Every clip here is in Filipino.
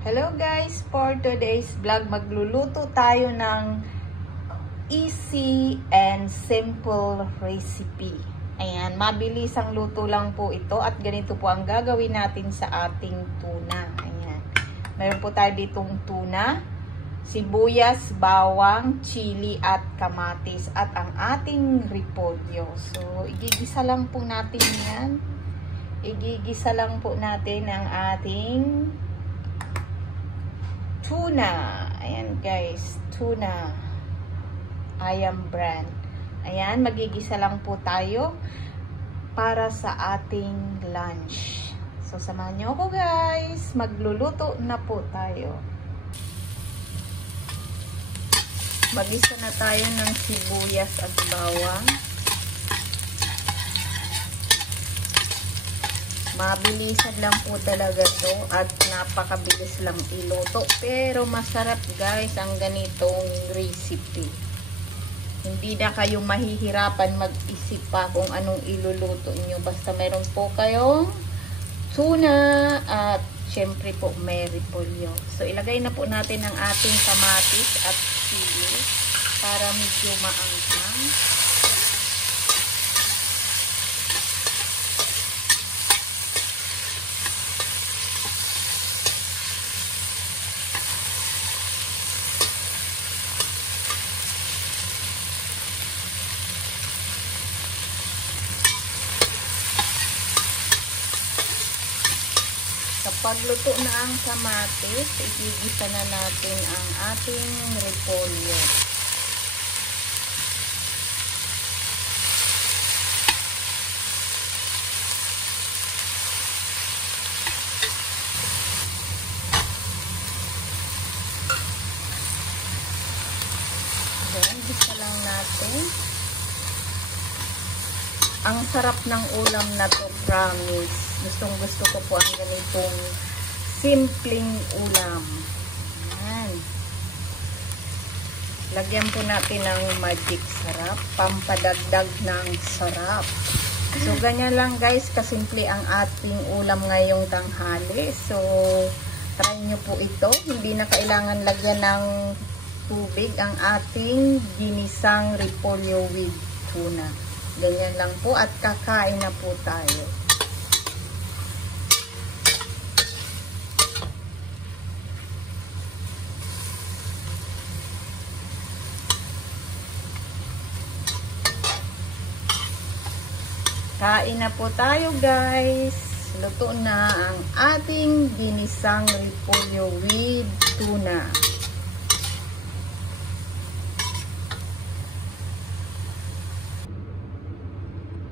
Hello guys, for today's vlog magluluto tayo ng easy and simple recipe. Ayan, mabilis ang luto lang po ito at ganito po ang gagawin natin sa ating tuna. Ayan, meron po tayo ditong tuna, sibuyas, bawang, chili at kamatis at ang ating repolyo. So, igigisa lang po natin yan. Igigisa lang po natin ang ating tuna. Ayan guys, tuna. Ayam brand. Ayan, magigisa lang po tayo para sa ating lunch. So, samahan nyo ako guys. Magluluto na po tayo. Magisa na tayo ng sibuyas at bawang. Mabilisan lang po talaga to at napakabilis lang iluto. Pero masarap guys ang ganitong recipe. Hindi na kayo mahihirapan mag-isip pa kung anong iluluto nyo. Basta meron po kayong tuna at syempre po may repolyo. So ilagay na po natin ang ating kamatis at chili para medyo maanghang. Kapag luto na ang kamatis, igigisa na natin ang ating repolyo. Then, gisa lang natin. Ang sarap ng ulam na to, promise. Gustong gusto ko po ang ganitong simpleng ulam. Ayan. Lagyan po natin ng magic sarap, pampadagdag ng sarap. So, ganyan lang guys, kasimple ang ating ulam ngayong tanghali. So, try nyo po ito. Hindi na kailangan lagyan ng tubig ang ating ginisang repolyo with tuna. Ganyan lang po at kakain na po tayo. Kain na po tayo guys. Luto na ang ating ginisang repolyo with tuna.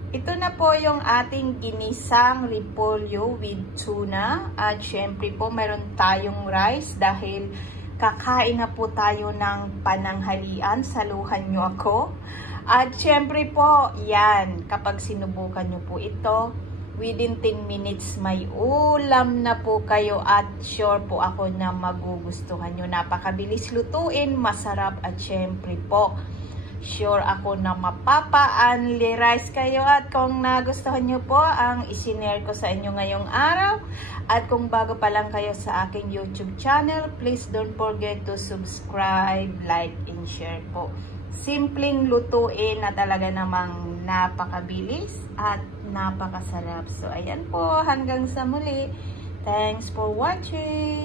Ito na po yung ating ginisang repolyo with tuna. At syempre po meron tayong rice dahil kakain na po tayo ng pananghalian. Saluhan nyo ako. At syempre po, yan, kapag sinubukan nyo po ito, within 10 minutes may ulam na po kayo at sure po ako na magugustuhan nyo. Napakabilis lutuin, masarap at syempre po, sure ako na mapapa-unli-rice kayo. At kung nagustuhan nyo po ang isinare ko sa inyo ngayong araw, at kung bago pa lang kayo sa aking YouTube channel, please don't forget to subscribe, like, and share po. Simpleng lutuin na talaga namang napakabilis at napakasarap. So, ayan po. Hanggang sa muli. Thanks for watching.